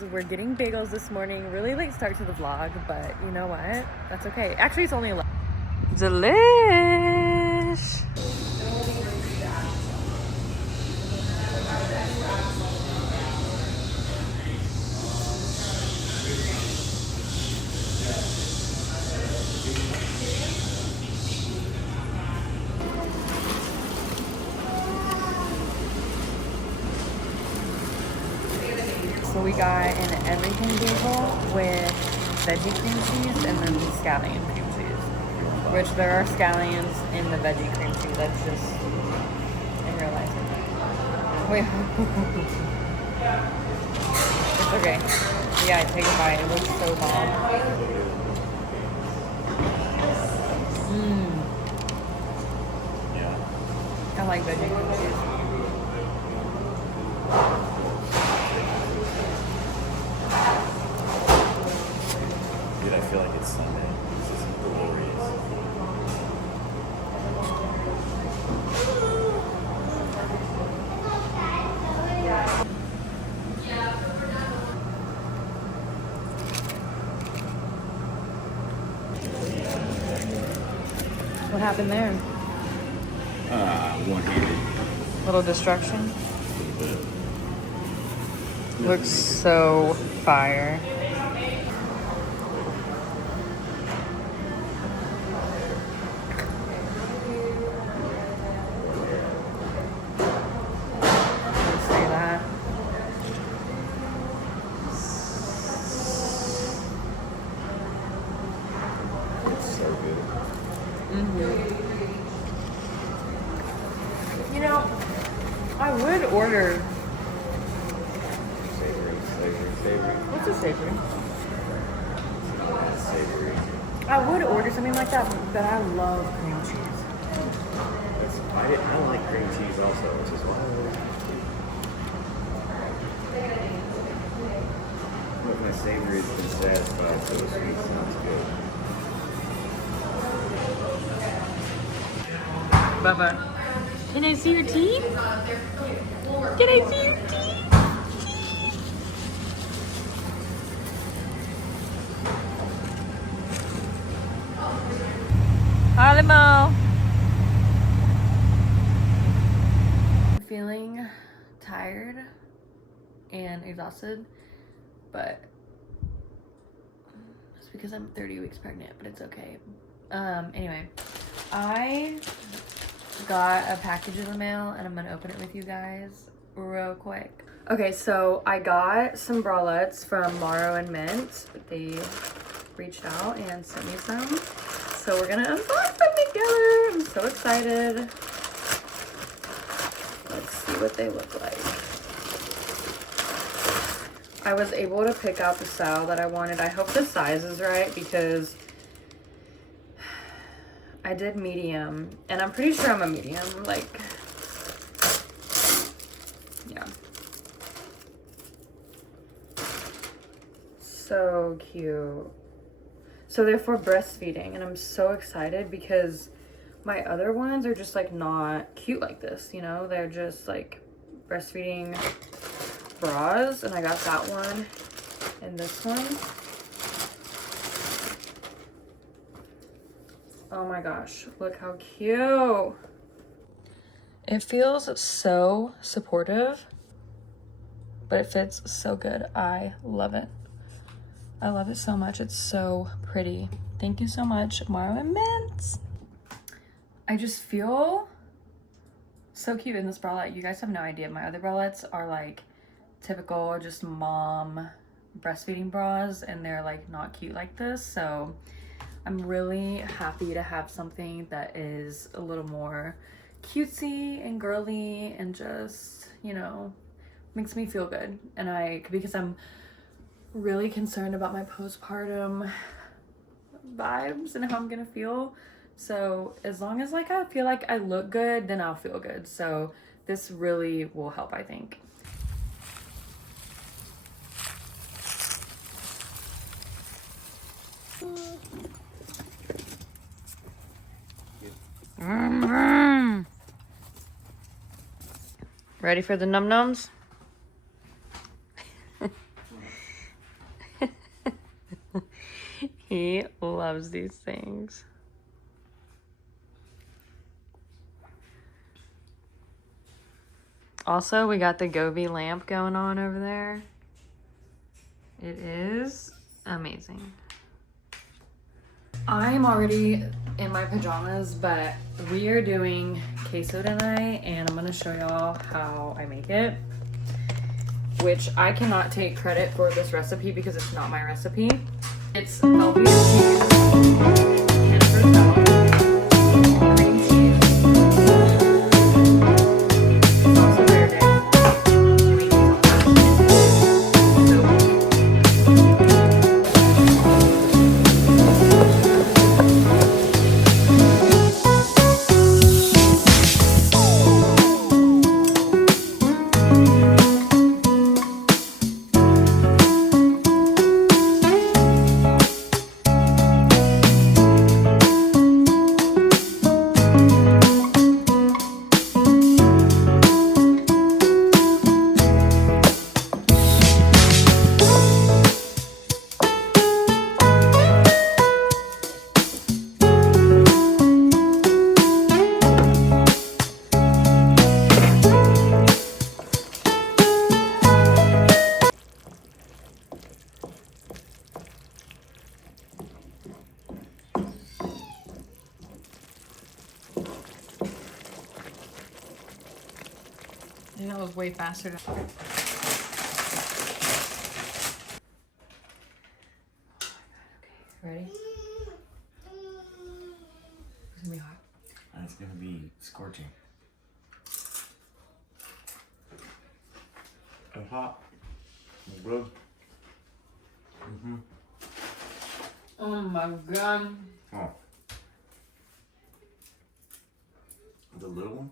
guys, we're getting bagels this morning. Really late start to the vlog, but you know what? That's okay. Actually, it's only 11. Delish! So we got an everything bagel with veggie cream cheese and then scallion cream cheese. Which there are scallions in the veggie cream cheese. That's just in real life. Wait. It's okay. Yeah, take a bite. It looks so bomb. Mmm. Yeah. I like veggie cream cheese. Dude, I feel like it's Sunday. This is glorious. What happened there? One-handed. Little destruction. A little bit. Looks so fire. Let's see that. It's so good. You know, I would order. Savory. What's a savory? Savory. I would order something like that, but I love cream cheese. I don't like cream cheese also, which is why I'm looking at savory instead, but so sweet sounds good. Bubba, can I see your teeth? Can I see your teeth? Hi, Mo. I'm feeling tired and exhausted, but it's because I'm 30 weeks pregnant, but it's okay. Anyway, I got a package in the mail and I'm gonna open it with you guys real quick. Okay, so I got some bralettes from Morrow and Mint. They reached out and sent me some. So we're gonna unbox them together. I'm so excited. Let's see what they look like. I was able to pick out the style that I wanted. I hope the size is right because I did medium and I'm pretty sure I'm a medium. Like, yeah. So cute. So they're for breastfeeding and I'm so excited because my other ones are just like not cute like this, you know? They're just like breastfeeding bras and I got that one and this one. Oh my gosh, look how cute. It feels so supportive, but it fits so good. I love it. I love it so much. It's so pretty. Thank you so much, Morrow and Mint. I just feel so cute in this bralette. You guys have no idea. My other bralettes are like typical, just mom breastfeeding bras, and they're like not cute like this. So I'm really happy to have something that is a little more cutesy and girly and just, you know, makes me feel good. And because I'm really concerned about my postpartum vibes and how I'm gonna feel. So as long as like I feel like I look good, then I'll feel good. So this really will help, I think. Ready for the num-nums? He loves these things. Also, we got the Gobi lamp going on over there. It is amazing. I'm already in my pajamas, but we are doing queso tonight, and I'm gonna show y'all how I make it. Which I cannot take credit for this recipe because it's not my recipe. It's Velveeta cheese, Hanover milk, cream cheese. It's also verde. We use all that I think that was way faster. Okay, ready? It's gonna be hot. It's gonna be scorching. And hot. It's good. Mm-hmm. Oh my god. Oh. The little one?